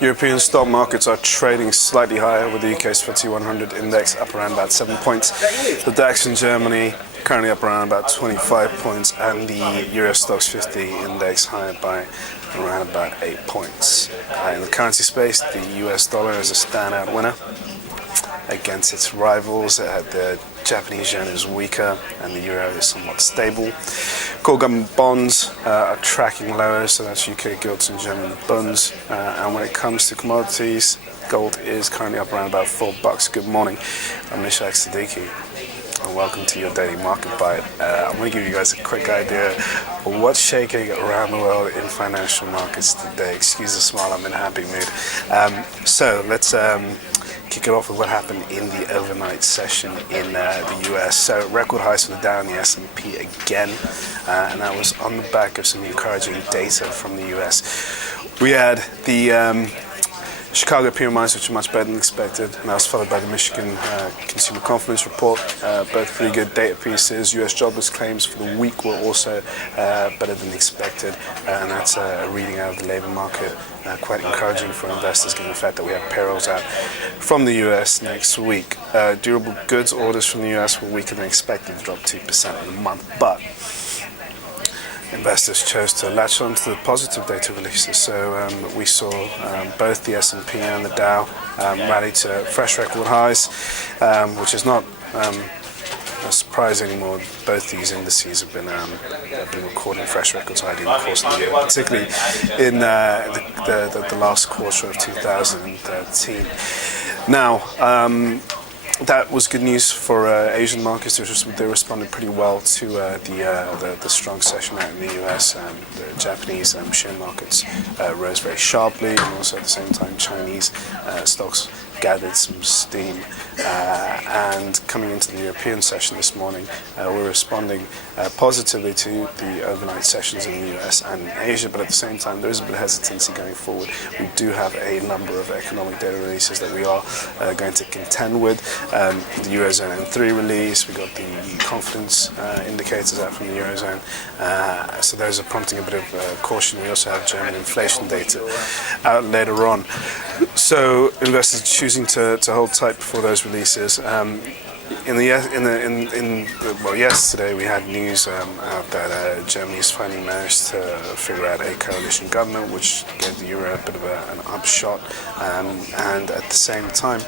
European stock markets are trading slightly higher, with the UK's FTSE 100 index up around about 7 points. The DAX in Germany currently up around about 25 points, and the Euro Stoxx 50 index higher by around about 8 points. In the currency space, the US dollar is a standout winner against its rivals. The Japanese yen is weaker and the euro is somewhat stable. Core government bonds are tracking lower, so that's UK gilts and German bunds. And when it comes to commodities, gold is currently up around about $4. Good morning, I'm Ishaq Siddiqi, and welcome to your daily market bite. I'm going to give you guys a quick idea of what's shaking around the world in financial markets today. Excuse the smile, I'm in a happy mood. So let's kick it off with what happened in the overnight session in the US. So record highs for the Dow and the S&P again, and that was on the back of some encouraging data from the US. We had the Chicago PMIs, which are much better than expected, and that was followed by the Michigan Consumer Confidence Report. Both pretty good data pieces. US jobless claims for the week were also better than expected, and that's a reading out of the labor market. Quite encouraging for investors, given the fact that we have payrolls out from the US next week. Durable goods orders from the US were weaker than expected, dropped 2% in a month, but investors chose to latch on to the positive data releases. So we saw both the S&P and the Dow rally to fresh record highs, which is not surprising anymore. Both these indices have been recording fresh records high during the course of the year, particularly in the last quarter of 2013. Now, that was good news for Asian markets. They responded pretty well to the strong session out in the US. The Japanese share markets rose very sharply, and also at the same time Chinese stocks gathered some steam. And coming into the European session this morning, we're responding positively to the overnight sessions in the US and in Asia, but at the same time there is a bit of hesitancy going forward. We do have a number of economic data releases that we are going to contend with. The Eurozone M3 release, we got the confidence indicators out from the Eurozone, so those are prompting a bit of caution. We also have German inflation data out later on. So investors choosing to hold tight before those releases. Yesterday we had news out that Germany has finally managed to figure out a coalition government, which gave the euro a bit of an upshot, and at the same time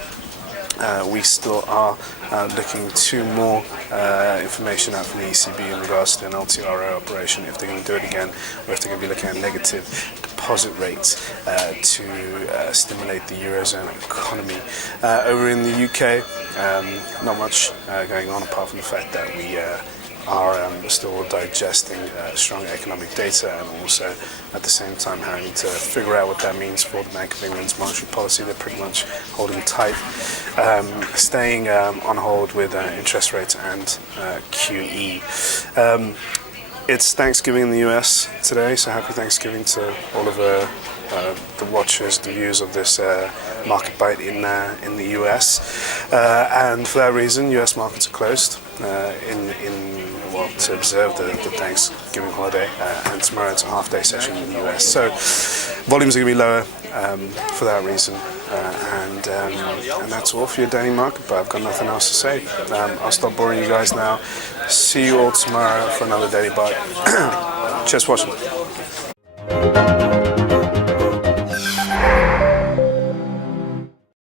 we still are looking to more information out from the ECB in regards to an LTRO operation, if they're going to do it again, or if they're going to be looking at negative deposit rates to stimulate the Eurozone economy. Over in the UK, not much going on apart from the fact that we are still digesting strong economic data, and also at the same time having to figure out what that means for the Bank of England's monetary policy. They're pretty much holding tight, staying on hold with interest rates and QE. It's Thanksgiving in the US today, so happy Thanksgiving to all of the watchers, the viewers of this market bite in the US. And for that reason, US markets are closed to observe the Thanksgiving holiday, and tomorrow it's a half-day session in the US. So volumes are going to be lower for that reason, and that's all for your daily market, but I've got nothing else to say. I'll stop boring you guys now. See you all tomorrow for another daily bite. Cheers for watching.